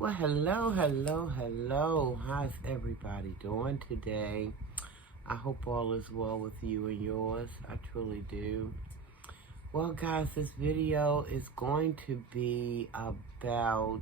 Well, hello. How's everybody doing today? I hope all is well with you and yours. I truly do. Well, guys, this video is going to be about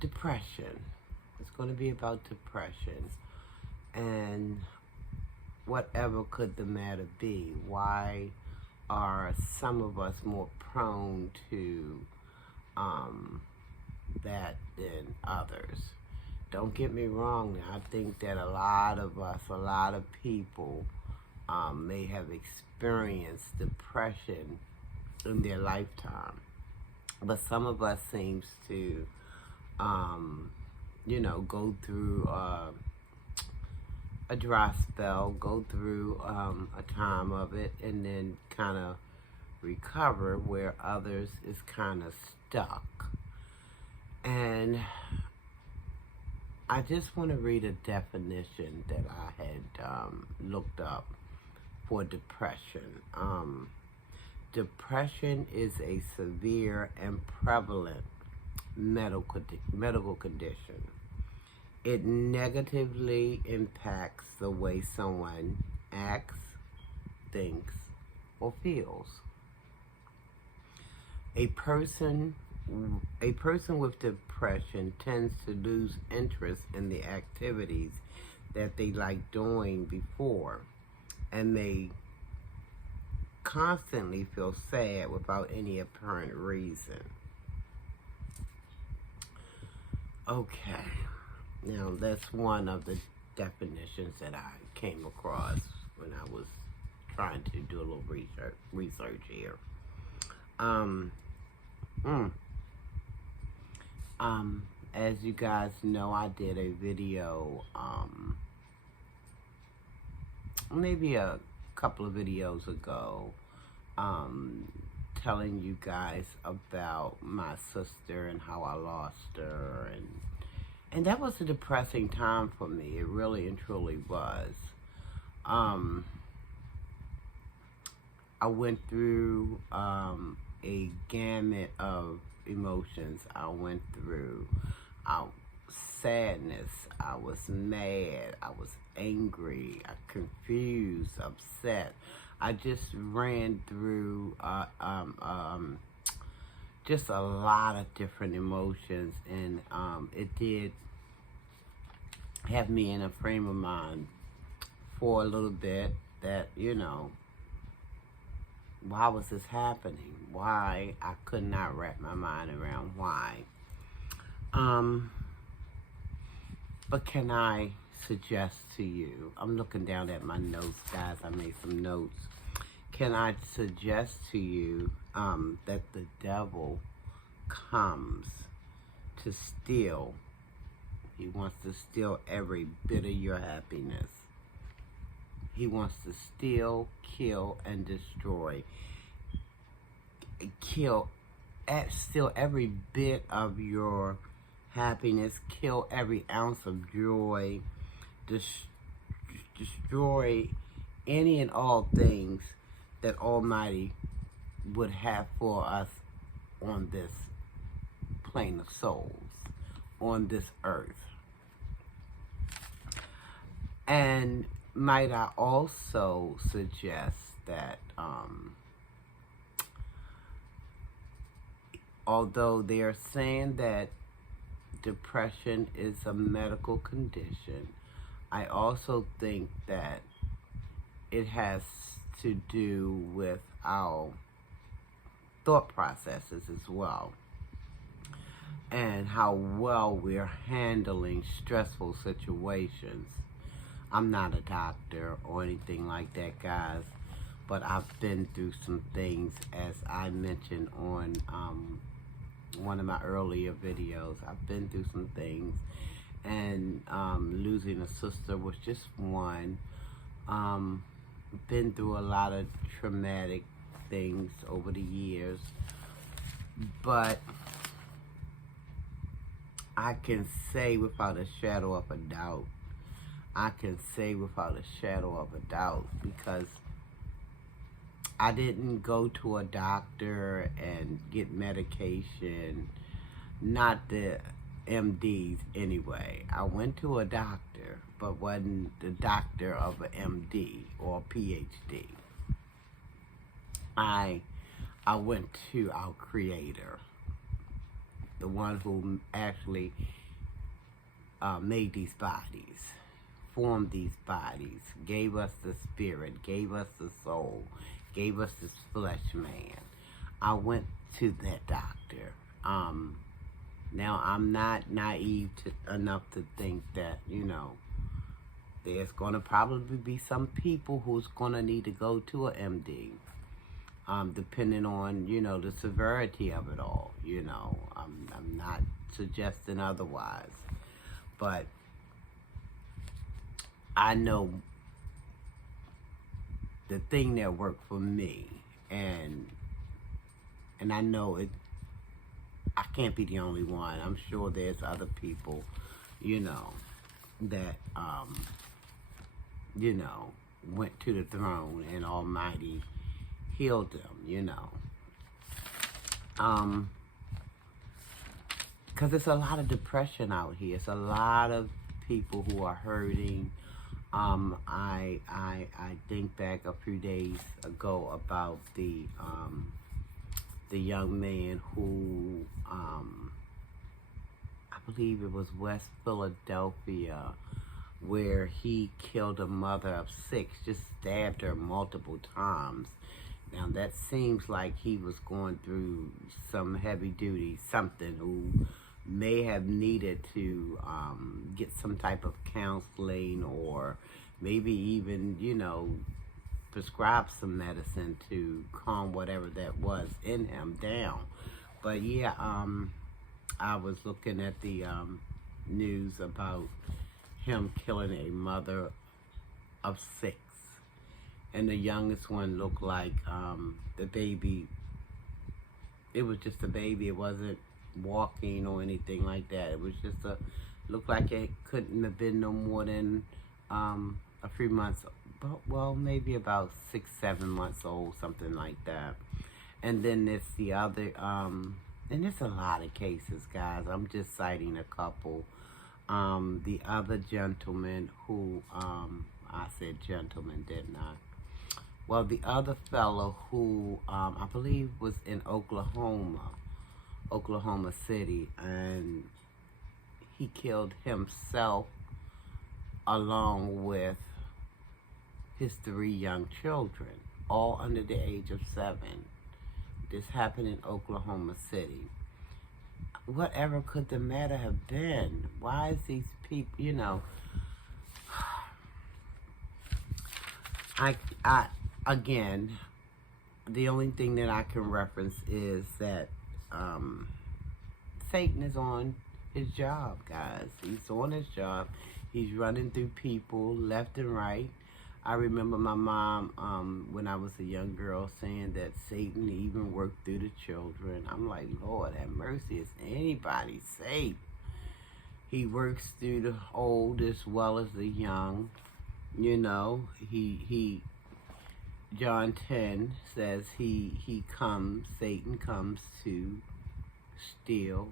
depression. It's going to be about depression and whatever could the matter be. Why are some of us more prone to that than others? Don't get me wrong. I think that a lot of us, a lot of people may have experienced depression in their lifetime. But some of us seems to, go through a dry spell, go through a time of it, and then kind of recover, where others is kind of stuck. And I just want to read a definition that I had looked up for depression. Depression is a severe and prevalent medical condition. It negatively impacts the way someone acts, thinks, or feels. A person with depression tends to lose interest in the activities that they liked doing before, and may constantly feel sad without any apparent reason. Okay, now that's one of the definitions that I came across when I was trying to do a little research here. As you guys know, I did a video, maybe a couple of videos ago, telling you guys about my sister and how I lost her, and that was a depressing time for me. It really and truly was. I went through a gamut of emotions. I went through sadness, I was mad, I was angry, I confused, upset. I just ran through just a lot of different emotions, and it did have me in a frame of mind for a little bit that, why was this happening? Why? I could not wrap my mind around why. But can I suggest to you, I'm looking down at my notes, guys, I made some notes. Can I suggest to you that the devil comes to steal? He wants to steal every bit of your happiness. He wants to steal, kill, and destroy. Steal every bit of your happiness, kill every ounce of joy, destroy any and all things that Almighty would have for us on this plane of souls, on this earth. And might I also suggest that although they are saying that depression is a medical condition, I also think that it has to do with our thought processes as well, and how well we're handling stressful situations. I'm not a doctor or anything like that, guys, but I've been through some things, as I mentioned on one of my earlier videos. I've been through some things, and losing a sister was just one. Been through a lot of traumatic things over the years, but I can say without a shadow of a doubt, because I didn't go to a doctor and get medication not the MDs anyway. I went to a doctor, but wasn't the doctor of a MD or a PhD. I went to our Creator, the one who actually made these bodies, formed these bodies, gave us the spirit, gave us the soul, gave us this flesh man. I went to that doctor. Now, I'm not naive enough to think that, there's going to probably be some people who's going to need to go to an MD, depending on, the severity of it all. I'm not suggesting otherwise. But I know the thing that worked for me, and I know I can't be the only one. I'm sure there's other people, that, went to the throne and Almighty healed them, because there's a lot of depression out here. It's a lot of people who are hurting. I think back a few days ago about the young man who, I believe it was West Philadelphia, where he killed a mother of 6, just stabbed her multiple times. Now that seems like he was going through some heavy duty, something, who may have needed to get some type of counseling, or maybe even, prescribe some medicine to calm whatever that was in him down. But yeah, I was looking at the news about him killing a mother of 6. And the youngest one looked like the baby. It was just a baby. It wasn't walking or anything like that. It was just looked like it couldn't have been no more than a few months, well, maybe about 6, 7 months old, something like that. And then there's the other, and there's a lot of cases, guys. I'm just citing a couple. The other gentleman who, I said gentleman, didn't I? Well, the other fellow who, I believe was in Oklahoma City, and he killed himself along with his 3 young children, all under the age of 7. This happened in Oklahoma City. Whatever could the matter have been? Why is these people, again, the only thing that I can reference is that Satan is on his job, guys. He's on his job. He's running through people left and right. I remember my mom, when I was a young girl, saying that Satan even worked through the children. I'm like, Lord have mercy, is anybody safe? He works through the old as well as the young. John 10 says Satan comes to steal,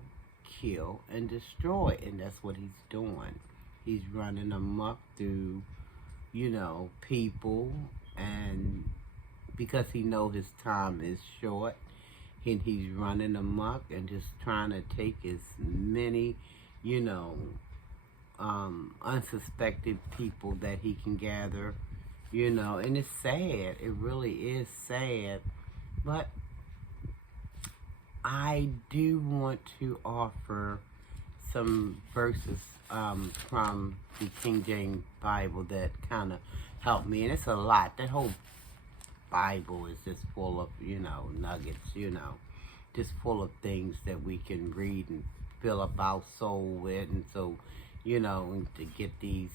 kill, and destroy. And that's what he's doing. He's running amok through, people, and because he knows his time is short, and he's running amok and just trying to take as many, unsuspected people that he can gather, and it's sad. It really is sad. But I do want to offer some verses from the King James Bible that kind of helped me, and it's a lot. That whole Bible is just full of, nuggets, just full of things that we can read and fill up our soul with, and so, and to get these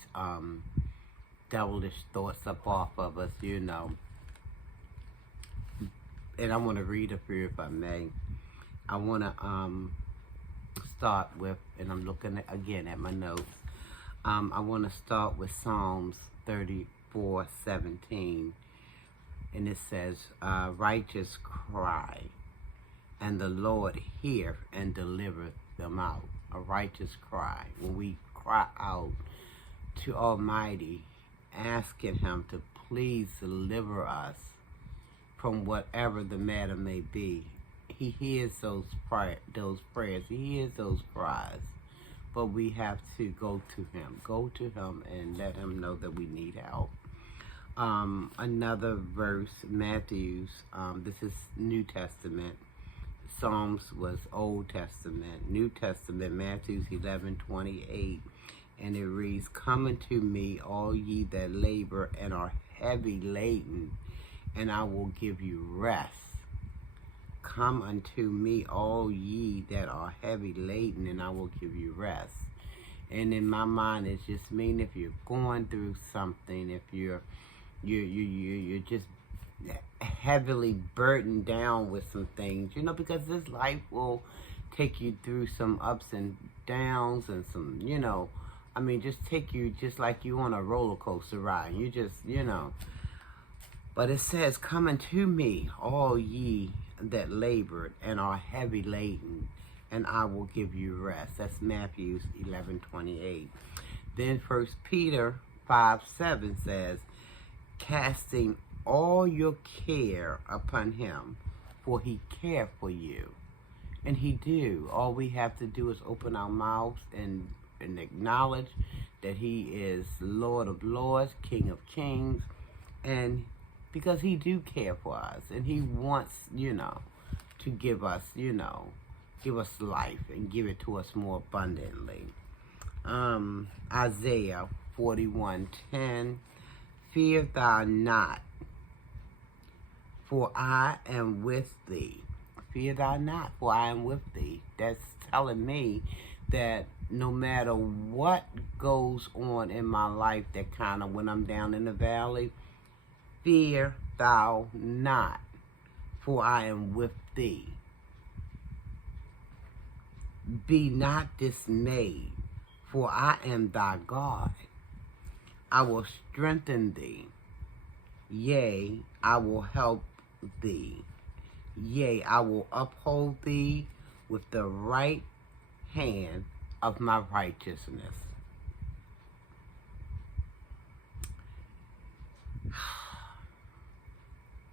devilish thoughts up off of us, And I want to read a few, if I may. I want to start with, and I'm looking again at my notes. I want to start with Psalms 34:17, and it says, "Righteous cry, and the Lord hear and delivereth them out. A righteous cry. When we cry out to Almighty, asking Him to please deliver us from whatever the matter may be. He hears those prayers. He hears those cries. But we have to go to Him. Go to Him and let Him know that we need help. Another verse, Matthew's, this is New Testament. Psalms was Old Testament. New Testament, Matthew's 11:28. And it reads, "Come unto me, all ye that labor and are heavy laden, and I will give you rest. Come unto me, all ye that are heavy laden, and I will give you rest." And in my mind, it just means if you're going through something, if you're just heavily burdened down with some things, because this life will take you through some ups and downs and some, just take you just like you on a roller coaster ride. You just, But it says, "Come unto me, all ye that labored and are heavy laden, and I will give you rest." That's Matthew 11:28. Then 1 Peter 5:7 says, "Casting all your care upon Him, for He cared for you." And He do. All we have to do is open our mouths and acknowledge that He is Lord of Lords, King of Kings, and because He do care for us, and He wants, to give us, give us life and give it to us more abundantly. Isaiah 41:10, "Fear thou not, for I am with thee." Fear thou not, for I am with thee. That's telling me that no matter what goes on in my life, that kind of when I'm down in the valley, fear thou not, for I am with thee. Be not dismayed, for I am thy God. I will strengthen thee. Yea, I will help thee. Yea, I will uphold thee with the right hand of my righteousness.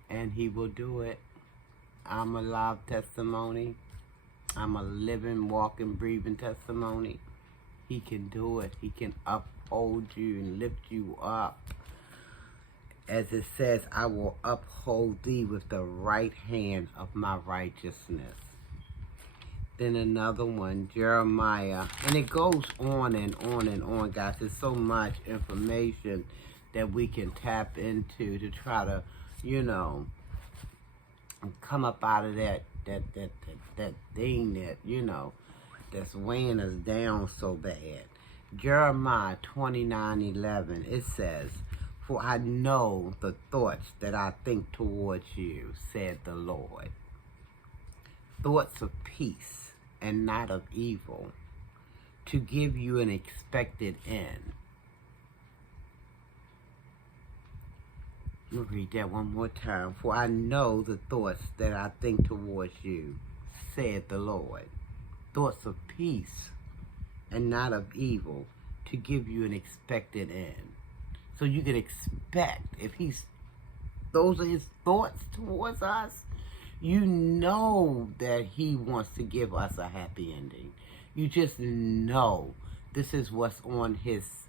And He will do it. I'm a live testimony. I'm a living, walking, breathing testimony. He can do it. He can uphold you and lift you up. As it says, "I will uphold thee with the right hand of my righteousness." Then another one, Jeremiah. And it goes on and on and on, guys. There's so much information that we can tap into to try to, come up out of that thing that, that's weighing us down so bad. Jeremiah 29:11, it says, "For I know the thoughts that I think towards you, said the Lord. Thoughts of peace and not of evil, to give you an expected end." Let me read that one more time. "For I know the thoughts that I think towards you, said the Lord. Thoughts of peace and not of evil, to give you an expected end." So you can expect, if those are His thoughts towards us, you know that He wants to give us a happy ending. You just know this is what's on His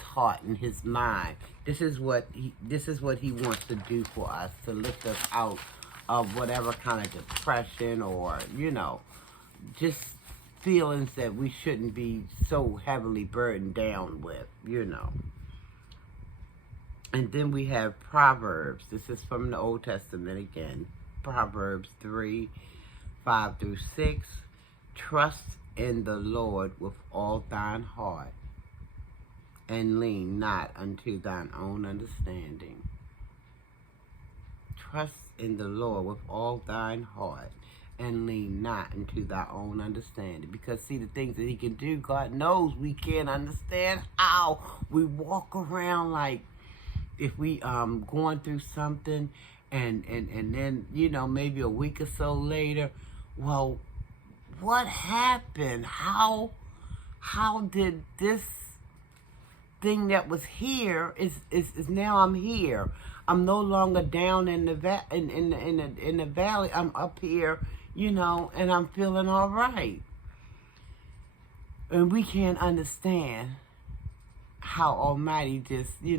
heart and His mind. This is what He wants to do for us, to lift us out of whatever kind of depression or, just feelings that we shouldn't be so heavily burdened down with, And then we have Proverbs. This is from the Old Testament again. Proverbs 3:5-6. "Trust in the Lord with all thine heart, and lean not unto thine own understanding." Trust in the Lord with all thine heart, and lean not into thy own understanding. Because see, the things that He can do, God knows we can't understand how. We walk around like, if we going through something, and then maybe a week or so later, well, what happened? How did this thing that was here is now I'm here. I'm no longer down in the in the valley. I'm up here, and I'm feeling all right. And we can't understand how Almighty just, he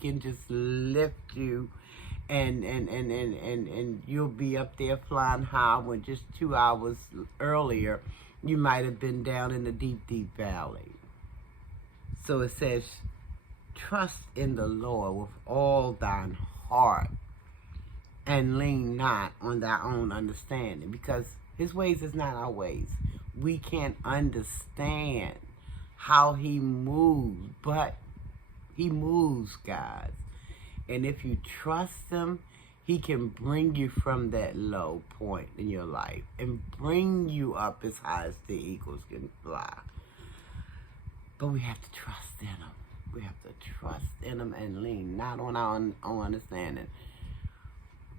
can just lift you, and you'll be up there flying high when just 2 hours earlier you might have been down in the deep, deep valley. So it says, trust in the Lord with all thine heart and lean not on thy own understanding, because his ways is not our ways. We can't understand how he moves, but he moves, guys. And if you trust him, he can bring you from that low point in your life and bring you up as high as the eagles can fly. But we have to trust in him. We have to trust in him and lean not on our own understanding.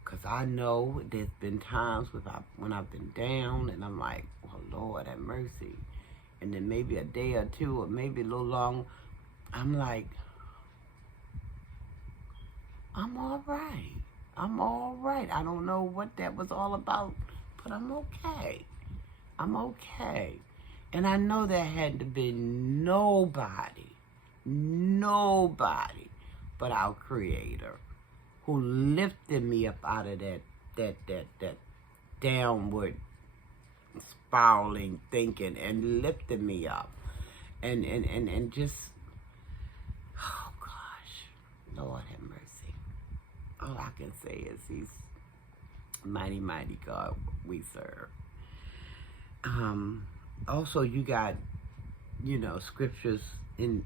Because I know there's been times when I've been down and I'm like, oh, Lord, have mercy. And then maybe a day or two or maybe a little long, I'm like, I'm all right. I'm all right. I don't know what that was all about, but I'm okay. I'm okay. And I know there had to be nobody but our Creator who lifted me up out of that downward spiraling thinking and lifted me up. And just, oh gosh, Lord have mercy. All I can say is he's mighty, mighty God we serve. Also, you got, scriptures in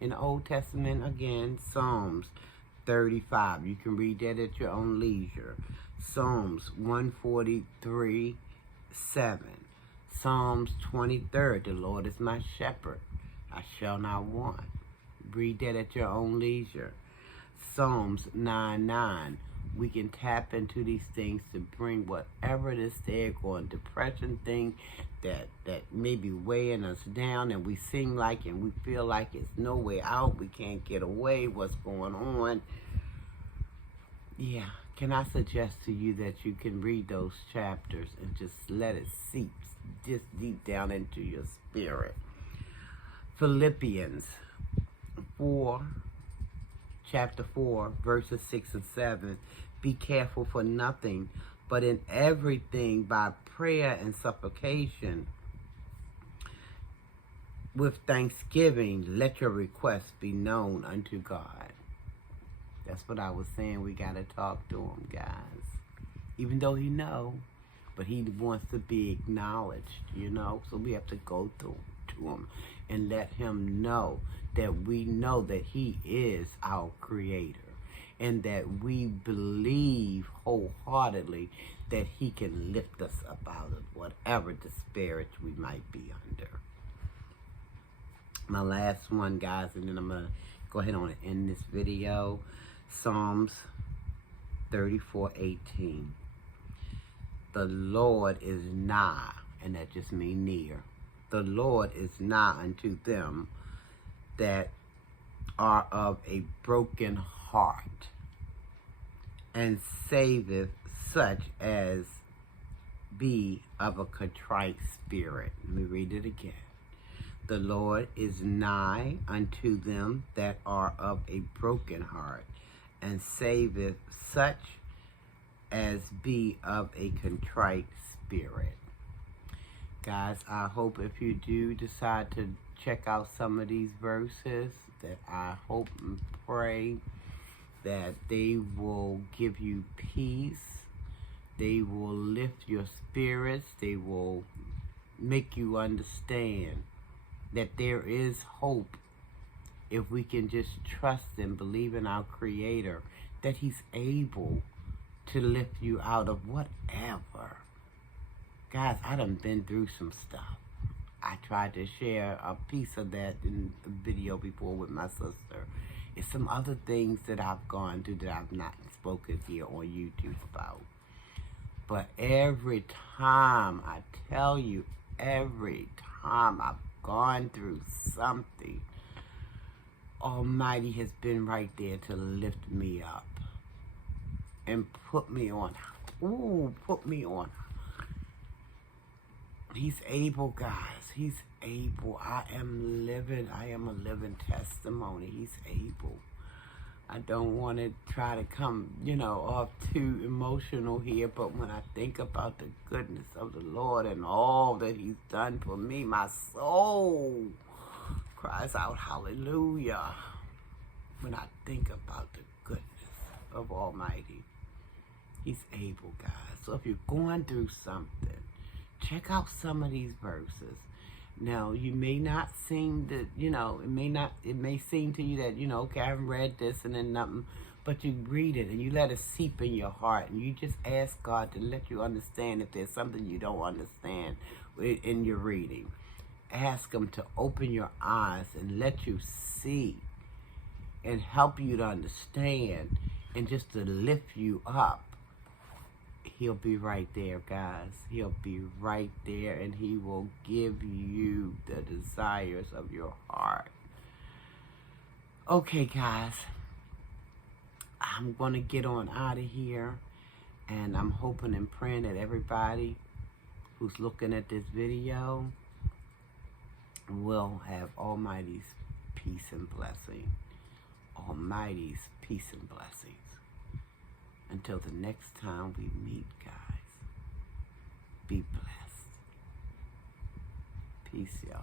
the Old Testament, again, Psalms 35. You can read that at your own leisure. Psalms 143, 7. Psalms 23, the Lord is my shepherd, I shall not want. Read that at your own leisure. Psalms 9:9. We can tap into these things to bring whatever this daggone depression thing that may be weighing us down, and we seem like and we feel like it's no way out. We can't get away. What's going on? Yeah. Can I suggest to you that you can read those chapters and just let it seep just deep down into your spirit. Philippians 4, chapter 4, verses 6 and 7. Be careful for nothing, but in everything by prayer and supplication with thanksgiving, let your requests be known unto God. That's what I was saying. We got to talk to him, guys. Even though he knows, but he wants to be acknowledged, So we have to go to him and let him know that we know that he is our Creator, and that we believe wholeheartedly that he can lift us up out of whatever disparity we might be under. My last one, guys, and then I'm going to go ahead and end this video. Psalms 34:18. The Lord is nigh, and that just means near. The Lord is nigh unto them that are of a broken heart, and saveth such as be of a contrite spirit. Let me read it again. The Lord is nigh unto them that are of a broken heart, and saveth such as be of a contrite spirit. Guys, I hope if you do decide to check out some of these verses, that I hope and pray that they will give you peace. They will lift your spirits. They will make you understand that there is hope if we can just trust and believe in our Creator, that he's able to lift you out of whatever. Guys, I done been through some stuff. I tried to share a piece of that in a video before with my sister. It's some other things that I've gone through that I've not spoken here on YouTube about. But every time, I tell you, every time I've gone through something, Almighty has been right there to lift me up and put me on. Put me on. He's able, guys. He's able. I am a living testimony. He's able. I don't want to try to come, off too emotional here, but when I think about the goodness of the Lord and all that he's done for me, my soul cries out, hallelujah. When I think about the goodness of Almighty, he's able, guys. So if you're going through something, check out some of these verses. Now, you may not seem to, it may seem to you that, okay, I haven't read this and then nothing, but you read it and you let it seep in your heart and you just ask God to let you understand if there's something you don't understand in your reading. Ask him to open your eyes and let you see and help you to understand and just to lift you up. He'll be right there, guys. He'll be right there, and he will give you the desires of your heart. Okay, guys. I'm going to get on out of here, and I'm hoping and praying that everybody who's looking at this video will have Almighty's peace and blessing. Almighty's peace and blessings. Until the next time we meet, guys, be blessed. Peace, y'all.